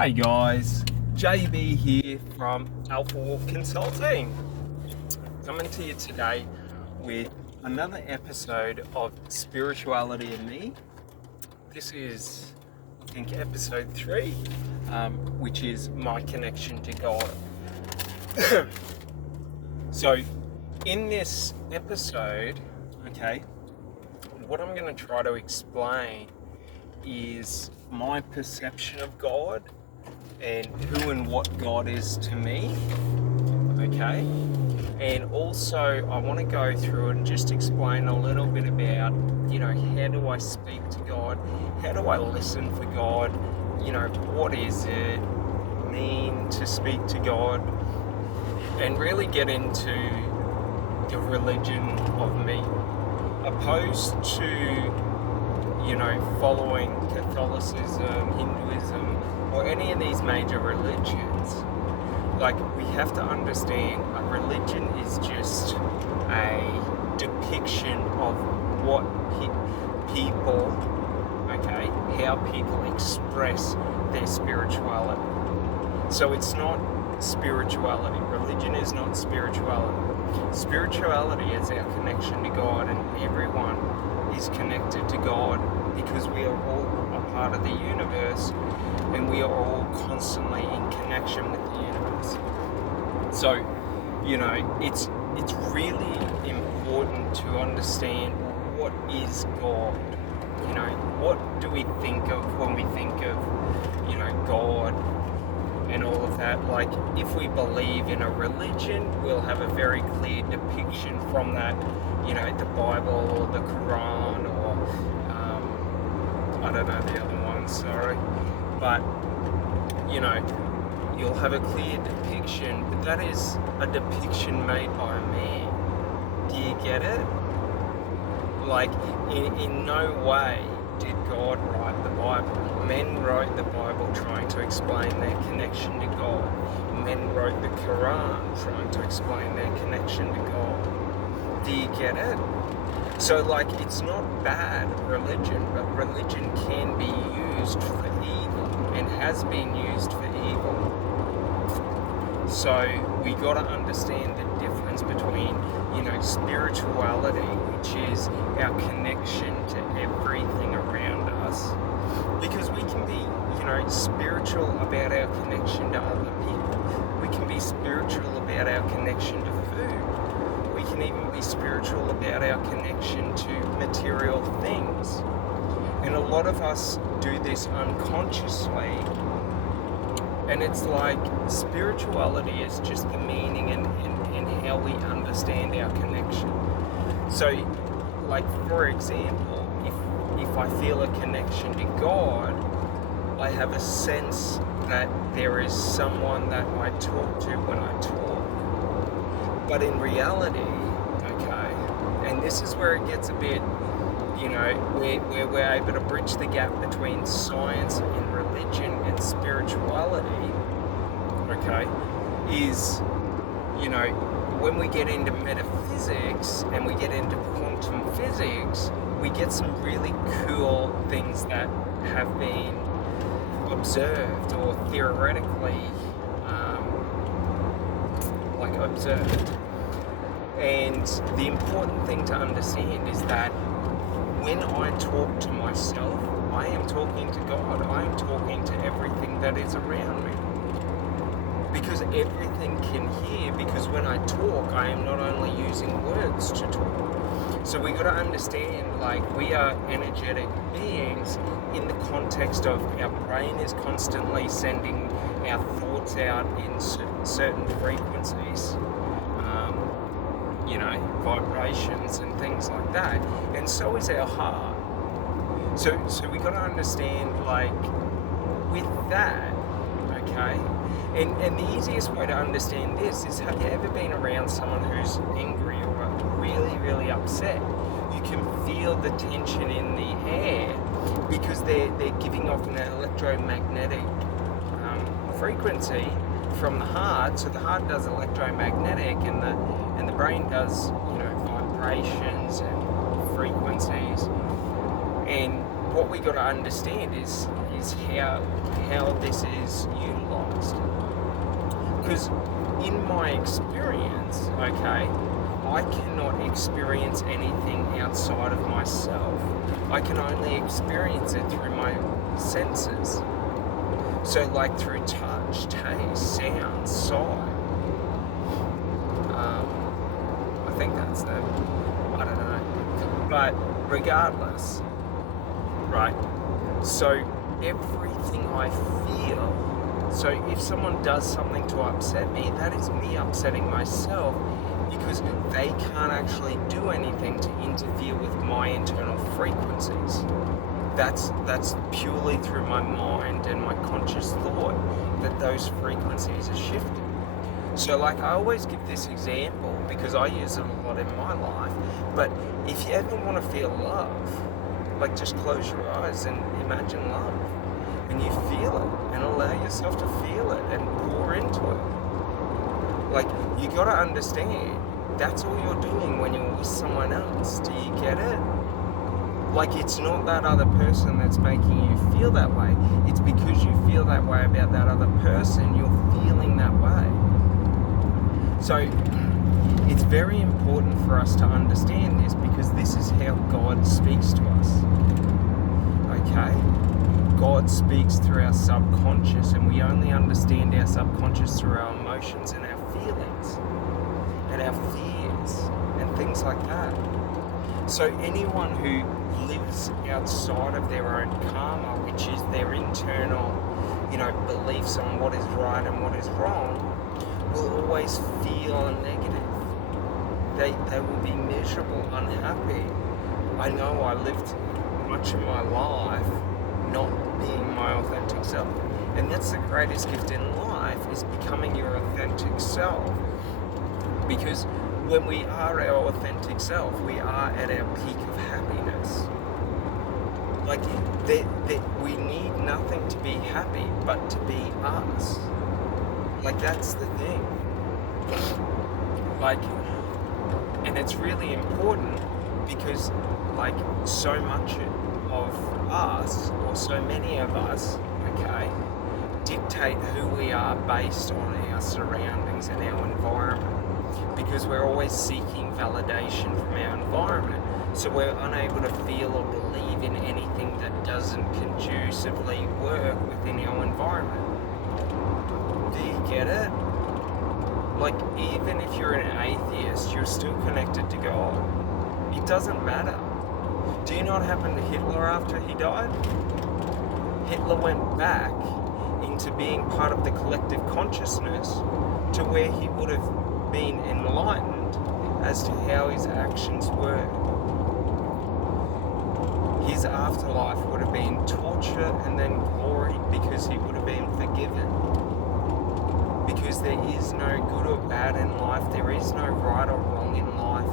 Hey guys, JB here from Alpha Wolf Consulting. Coming to you today with another episode of Spirituality and Me. This is, I think, episode 3, which is my connection to God. So, in this episode, what I'm going to try to explain is my perception of God and who and what God is to me, and also I want to go through and just explain a little bit about, how do I speak to God, how do I listen for God, what does it mean to speak to God, and really get into the religion of me, opposed to following Catholicism, Hinduism, or any of these major religions. Like, we have to understand a religion is just a depiction of what people, how people express their spirituality. So it's not spirituality. Religion is not spirituality. Spirituality is our connection to God, and everyone is connected to God because we are all a part of the universe and we are all constantly in connection with the universe. So, it's really important to understand what is God. What do we think of when we think of, God and all of that? Like, if we believe in a religion, we'll have a very clear depiction from that, the Bible or the Quran or I don't know the other ones, sorry. But, you'll have a clear depiction, but that is a depiction made by a man. Do you get it? Like, in no way did God write the Bible. Men wrote the Bible trying to explain their connection to God. Men wrote the Quran trying to explain their connection to God. Do you get it? So, it's not bad religion, but religion can be used for evil and has been used for evil. So, we got to understand the difference between, spirituality, which is our connection to everything around us. Because we can be, spiritual about our connection to other people. We can be spiritual about our connection to food. We can even be spiritual about our connection to material things. And a lot of us do this unconsciously. And it's like spirituality is just the meaning and how we understand our connection. So, for example, if I feel a connection to God, I have a sense that there is someone that I talk to when I talk. But in reality, and this is where it gets a bit, where we're able to bridge the gap between science and religion and spirituality, is, when we get into metaphysics and we get into quantum physics, we get some really cool things that have been observed or theoretically observed. And the important thing to understand is that when I talk to myself, I am talking to God. I am talking to everything that is around me. Because everything can hear, because when I talk, I am not only using words to talk. So we got to understand, we are energetic beings in the context of our brain is constantly sending our thoughts out in certain frequencies, vibrations and things like that. And so is our heart. So we got to understand, with that, And the easiest way to understand this is, have you ever been around someone who's angry or really, really upset? You can feel the tension in the air because they're giving off an electromagnetic frequency from the heart. So the heart does electromagnetic, and the brain does vibrations and frequencies. And what we got to understand is is how this is utilized. Because in my experience, okay, I cannot experience anything outside of myself. I can only experience it through my senses. So like through touch, taste, sound, sight. I think that's them. I don't know. But regardless, right? So everything I feel, so if someone does something to upset me, that is me upsetting myself, because they can't actually do anything to interfere with my internal frequencies. That's purely through my mind and my conscious thought that those frequencies are shifted. So like I always give this example because I use it a lot in my life, but if you ever want to feel love, like just close your eyes and imagine love, and you feel it and allow yourself to feel it and pour into it. Like, you gotta understand, that's all you're doing when you're with someone else. Do you get it? Like, it's not that other person that's making you feel that way. It's because you feel that way about that other person, you're feeling that way. So, it's very important for us to understand this, because this is how God speaks to us. Okay? God speaks through our subconscious, and we only understand our subconscious through our emotions and our feelings and our fears and things like that. So anyone who lives outside of their own karma, which is their internal, beliefs on what is right and what is wrong, will always feel negative. They will be miserable, unhappy. I know I lived much of my life not being my authentic self. And that's the greatest gift in life, is becoming your authentic self. Because when we are our authentic self, we are at our peak of happiness. Like, we need nothing to be happy but to be us. Like, that's the thing. Like, and it's really important because, like, so much of us, or so many of us, okay, dictate who we are based on our surroundings and our environment, because we're always seeking validation from our environment, so we're unable to feel or believe in anything that doesn't conducively work within our environment. Do you get it? Like, even if you're an atheist, you're still connected to God. It doesn't matter. Do you know what happened to Hitler after he died? Hitler went back into being part of the collective consciousness to where he would have been enlightened as to how his actions were. His afterlife would have been torture and then glory, because he would have been forgiven. Because there is no good or bad in life, there is no right or wrong in life.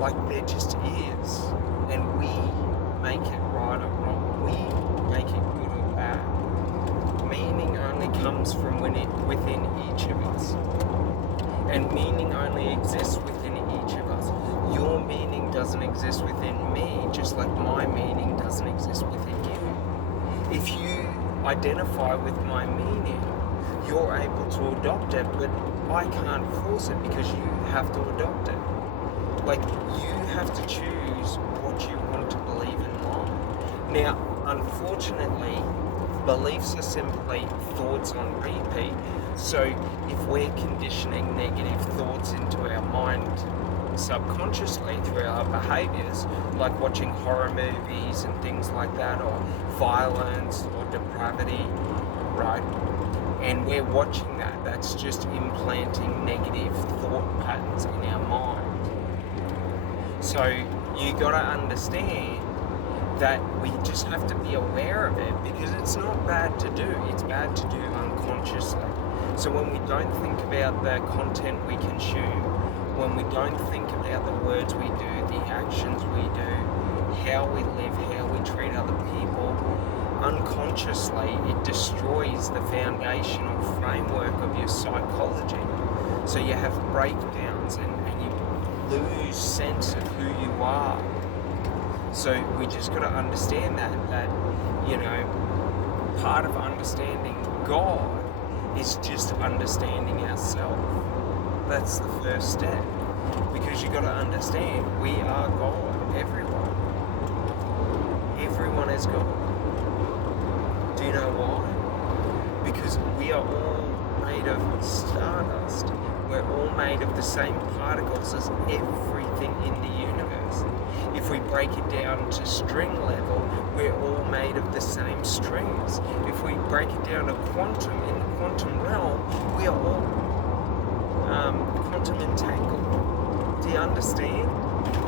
Like, there just is. And we make it right or wrong. We make it good or bad. Meaning only comes from within each of us. And meaning only exists within each of us. Your meaning doesn't exist within me, just like my meaning doesn't exist within you. If you identify with my meaning, you're able to adopt it, but I can't force it, because you have to adopt it. Like, you have to choose what you want to believe in life. Now, unfortunately, beliefs are simply thoughts on repeat. So if we're conditioning negative thoughts into our mind subconsciously through our behaviors, like watching horror movies and things like that, or violence or depravity, right? And we're watching that, that's just implanting negative thought patterns in our mind. So you gotta understand that we just have to be aware of it, because it's not bad to do, it's bad to do unconsciously. So when we don't think about the content we consume, when we don't think about the words we do, the actions we do, how we live, how we treat other people, unconsciously it destroys the foundational framework of your psychology. So you have breakdowns and you lose sense of who you are. So we just got to understand that you know, part of understanding God is just understanding ourselves. That's the first step. Because you've got to understand, we are God. Everyone. Everyone is God. Do you know why? Because we are all made of stardust. We're all made of the same particles as everything in the universe. If we break it down to string level, we're all made of the same strings. If we break it down to quantum, in the quantum realm, we are all quantum entangled. Do you understand?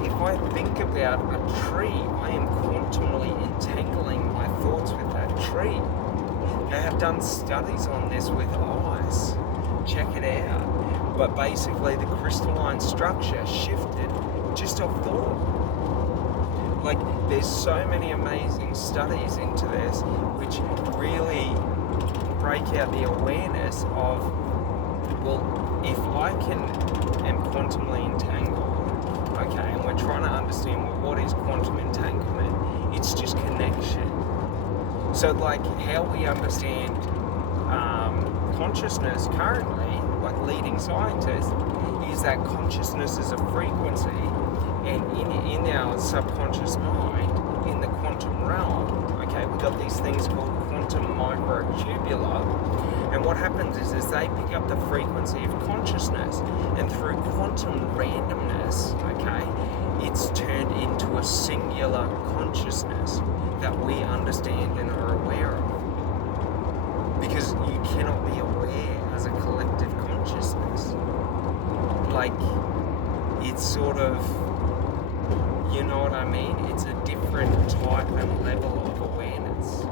If I think about a tree, I am quantumly entangling my thoughts with that tree. They have done studies on this with ice. Check it out. But basically the crystalline structure shifted just off thought. Like, there's so many amazing studies into this which really break out the awareness of, well, if I am quantumly entangled, okay, and we're trying to understand, well, what is quantum entanglement? It's just connection. So, like, how we understand consciousness currently, like leading scientists, is that consciousness is a frequency, and in our subconscious mind, in the quantum realm, okay, we've got these things called quantum microtubula, and what happens is they pick up the frequency of consciousness, and through quantum randomness, okay, it's turned into a singular consciousness that we understand and are aware of. Because you cannot be aware as a collective consciousness. Like, it's sort of, you know what I mean? It's a different type and level of awareness.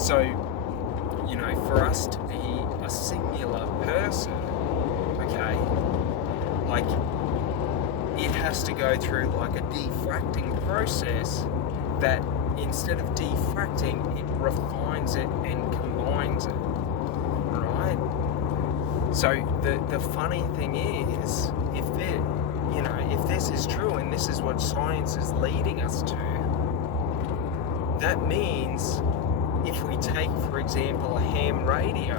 So, you know, for us to be a singular person, okay, like, it has to go through like a diffracting process that instead of diffracting, it refines it and combines it, right? So the funny thing is, if this is true and this is what science is leading us to, that means if we take, for example, a ham radio,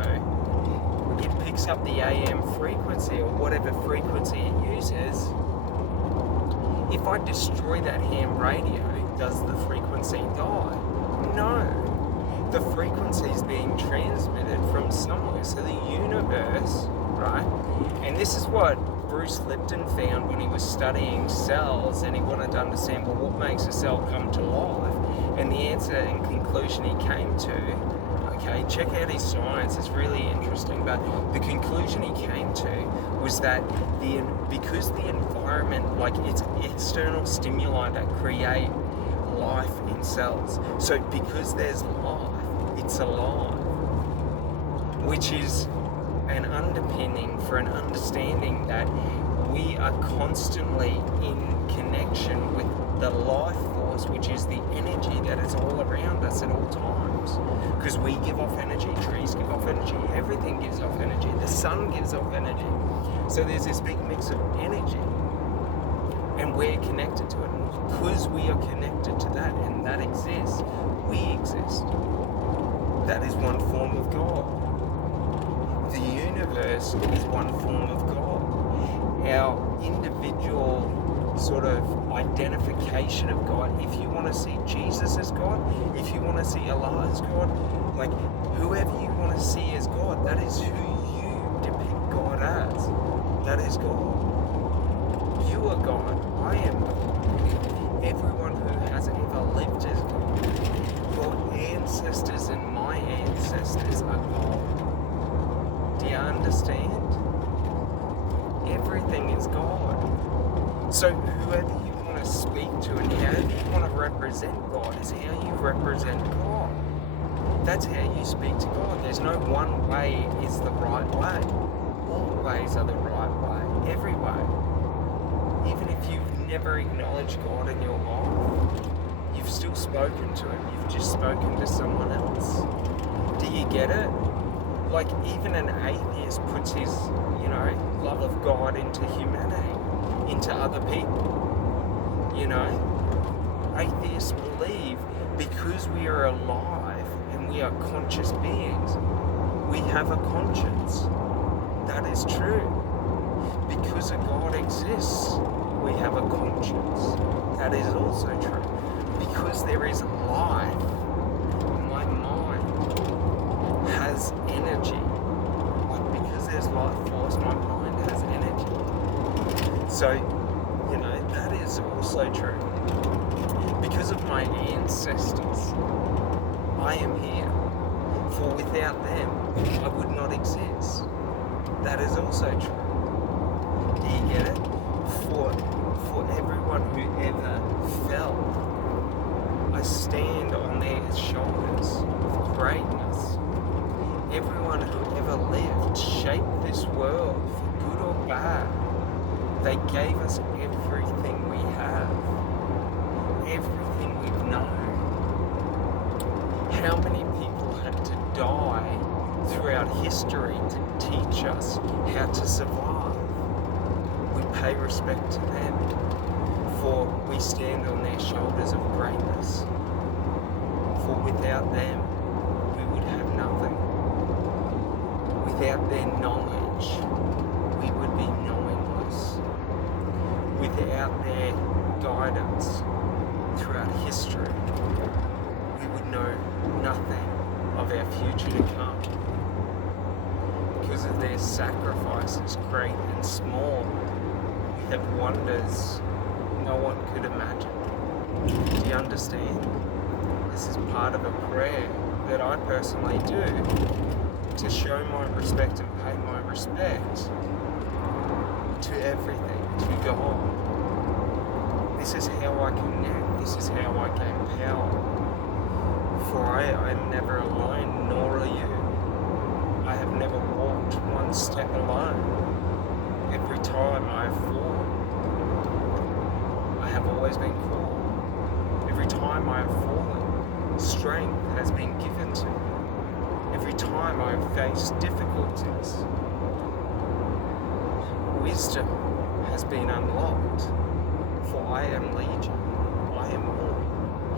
it picks up the AM frequency or whatever frequency it uses. If I destroy that ham radio, does the frequency die? No. The frequency is being transmitted from somewhere. So the universe, right? And this is what Bruce Lipton found when he was studying cells, and he wanted to understand, well, what makes a cell come to life? And the answer and conclusion he came to, okay, check out his science, it's really interesting, but the conclusion he came to was that because the environment, like, it's external stimuli that create life in cells. So because there's life, it's alive, which is an underpinning for an understanding that we are constantly in connection with the life force, which is the energy that is all around us at all times. Because we give off energy, trees give off energy, everything gives off energy, the sun gives off energy. So there's this big mix of energy, and we're connected to it. And because we are connected to that, and that exists, we exist. That is one form of God. The universe is one form of God. Our individual sort of identification of God, if you want to see Jesus as God, if you want to see Allah as God, like, whoever you want to see as God, that is who you depict God as. That is God. You are God. I am God. Everyone who has ever lived is God. Your ancestors and my ancestors are God. Do you understand? Everything is God. So whoever you want to speak to and however you want to represent God is how you represent God. That's how you speak to God. There's no one way is the right way. All ways are the right way. Every way. Even if you've never acknowledged God in your life, you've still spoken to Him. You've just spoken to someone else. Do you get it? Like, even an atheist puts his, love of God into humanity, into other people. Atheists believe because because we are alive and we are conscious beings, we have a conscience. That is true. Because a God exists, we have a conscience. That is also true. Because there is life, my mind has energy. Because there's life force, my mind has energy. So, that is also true. Because of my ancestors, I am here. For without them, I would not exist. That is also true. Do you get it? For everyone who ever fell, I stand on their shoulders of greatness. Everyone who ever lived shaped this world for good or bad. They gave us everything we have, everything we've known. How many people had to die throughout history to teach us how to survive? We pay respect to them, for we stand on their shoulders of greatness. For without them, we would have nothing. Without their knowledge, we would be knowingless. Without their guidance throughout history, we would know nothing of our future to come. Because of their sacrifices, great and small, we have wonders no one could imagine. Do you understand? This is part of a prayer that I personally do to show my respect and pay my respect to everything, to God. This is how I connect. This is how I gain power. For I am never alone, nor are you. I have never walked one step alone. Every time I have fallen, I have always been called. Every time I have fallen, strength has been given to me. Every time I have faced difficulties, wisdom has been unlocked. For I am Legion. I am all.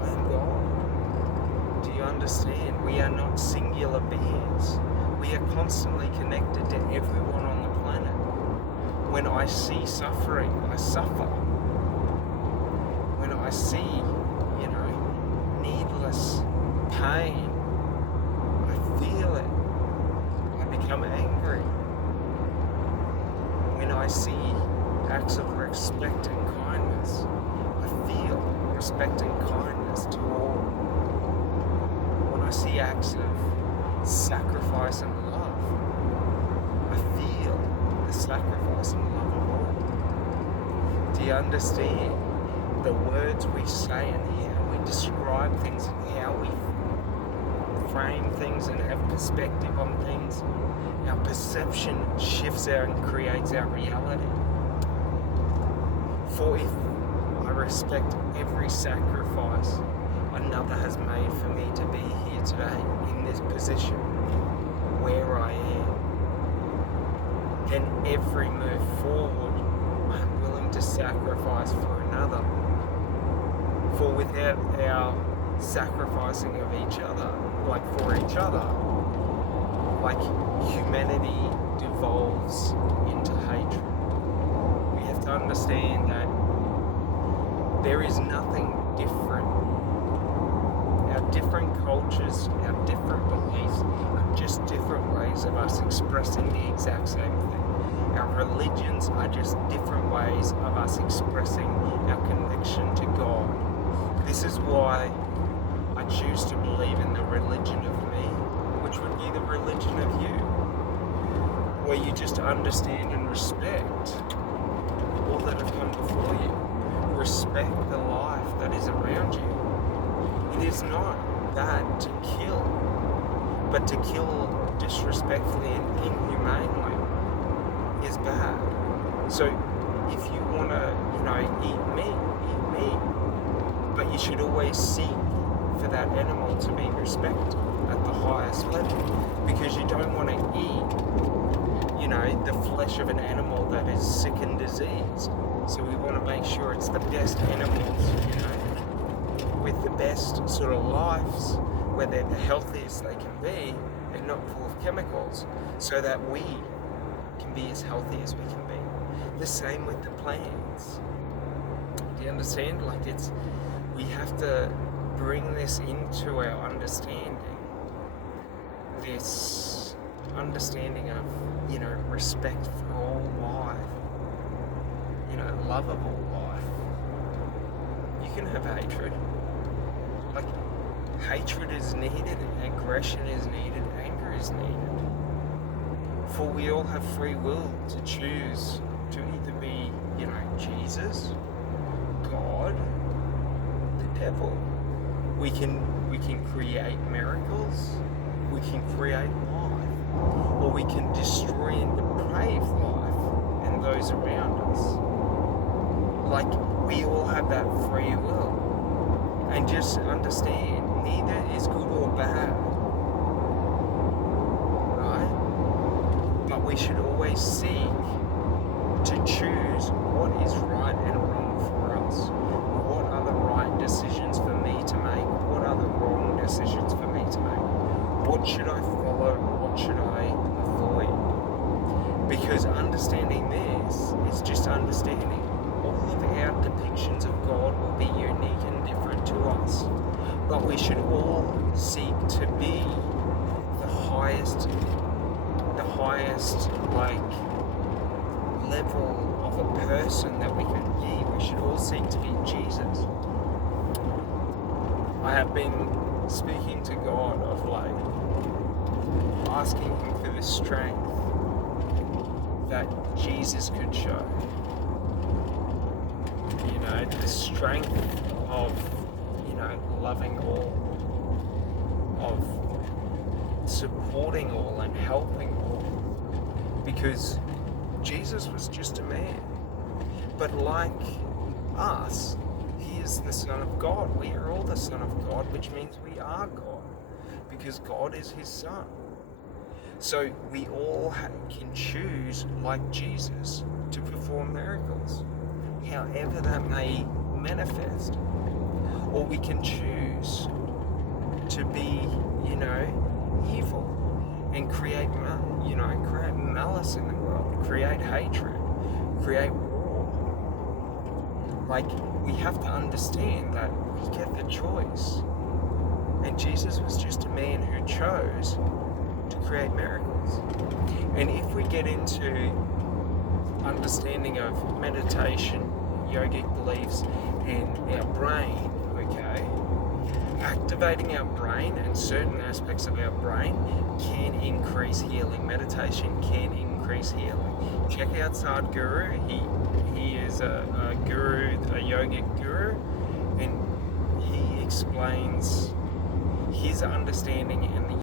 I am God. Do you understand? We are not singular beings. We are constantly connected to everyone on the planet. When I see suffering, I suffer. When I see, needless pain, I feel it. I become angry. When I see acts of respect and kindness, I feel respect and kindness to all. When I see acts of sacrifice and love, I feel the sacrifice and love of all. Do you understand? The words we say and how we describe things and how we frame things and have perspective on things, our perception shifts out and creates our reality. For if I respect every sacrifice another has made for me to be here today in this position where I am, then every move forward I'm willing to sacrifice for another. For without our sacrificing of each other, for each other, humanity devolves into hatred. We have to understand that there is nothing different. Our different cultures, our different beliefs are just different ways of us expressing the exact same thing. Our religions are just different ways of us expressing our connection to God. This is why I choose to believe in the religion of me, which would be the religion of you, where you just understand and respect all that have come before you. Respect the life that is around you. It is not bad to kill, but to kill disrespectfully and inhumanely is bad. So if you want to, eat meat, but you should always seek for that animal to be respected at the highest level, because you don't want to eat, the flesh of an animal that is sick and diseased. So we want to make sure it's the best animals, with the best sort of lives, where they're the healthiest they can be and not full of chemicals, so that we can be as healthy as we can be. The same with the plants. Do you understand? Like, we have to bring this into our understanding. This understanding of, respect for all life. Love of all life. You can have hatred. Like, hatred is needed, aggression is needed, anger is needed. For we all have free will to choose to either be, Jesus, God, the devil. We can create miracles, we can create life, or we can destroy and deprave life and those around us. Like, we all have that free will. And just understand, neither is good or bad. Right? But we should always seek to choose what is right and wrong for us. What are the right decisions for me to make? What are the wrong decisions for me to make? What should I follow? What should I avoid? Because understanding this is just understanding all of our depictions of God will be unique and different to us. But we should all seek to be the highest level of a person that we can be. We should all seek to be Jesus. I have been speaking to God of late, asking Him for the strength that Jesus could show. The strength of, loving all, of supporting all and helping all. Because Jesus was just a man. But like us, He is the Son of God. We are all the Son of God, which means we are God. Because God is His Son. So we all can choose, like Jesus, to perform miracles, however that may manifest. Or we can choose to be, evil and create malice in the world, create hatred, create war. Like, we have to understand that we get the choice. And Jesus was just a man who chose to create miracles. And if we get into understanding of meditation, yogic beliefs, and our brain, okay, activating our brain and certain aspects of our brain can increase healing. Meditation can increase healing. Check out Sadhguru. He is a guru, a yogic guru, and he explains his understanding and the